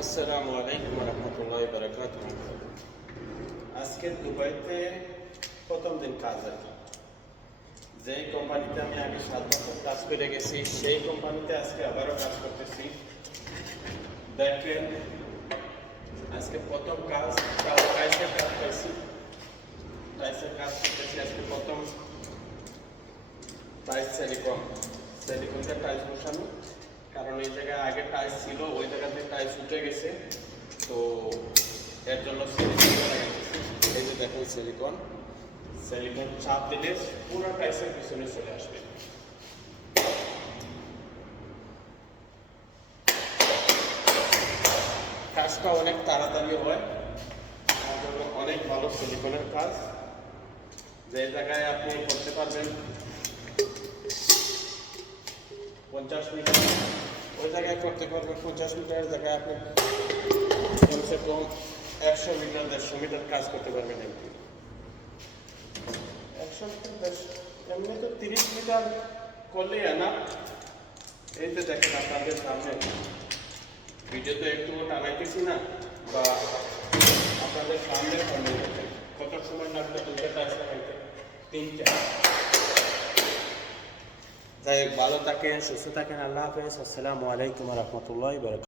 আসসালামু আলাইকুম রহমতুল্লাহি বারাকাতুহু। আজকে দুবাইতে প্রথম দিন কাজ আর কি। যে কোম্পানিতে আমি আগে 7 বছর কাজ করে গেছি সেই কোম্পানিতে আজকে আবারও কাজ করতেছি। দেখেন আজকে প্রথম কাজ, তাও টাইসের কাজ পাইছি। টাইসের কাজ করতেছি আজকে প্রথম। টাইস সিলিকনটা টাইস বসানো, কারণ এই জায়গায় আগে টাইস ছিল, ওই জায়গাতে টাইস উঠে গেছে, তো এর জন্য সিলিকন লাগাইতেছি। এই যে দেখেন সিলিকন চাপ দিলে পুরো টাইসের পিছনে চলে আসবে। কাজটা অনেক তাড়াতাড়ি হয়, তার জন্য অনেক ভালো সিলিকনের কাজ। যে জায়গায় আপনি করতে পারবেন 50 মিটার, ওই জায়গায় করতে পারবেন 50 মিটারের জায়গায় আপনি কমসে কম 100 মিটার 150 মিটার কাজ করতে পারবেন। এমনি 100 মিটার এমনি তো 30 মিটার করলেই না। এই তো দেখেন আপনাদের সামনে ভিডিও তো একটু টানাইতেছি না, বা আপনাদের সামনে কত সময় লাগবে দুইটা কাজ লাগাইতে, 3টা। যাই ভালো থাকেন, সুস্থ থাকেন। আল্লাহ হাফেজ। আসসালামু আলাইকুম রহমতুল্লাহি বারাকাতুহু।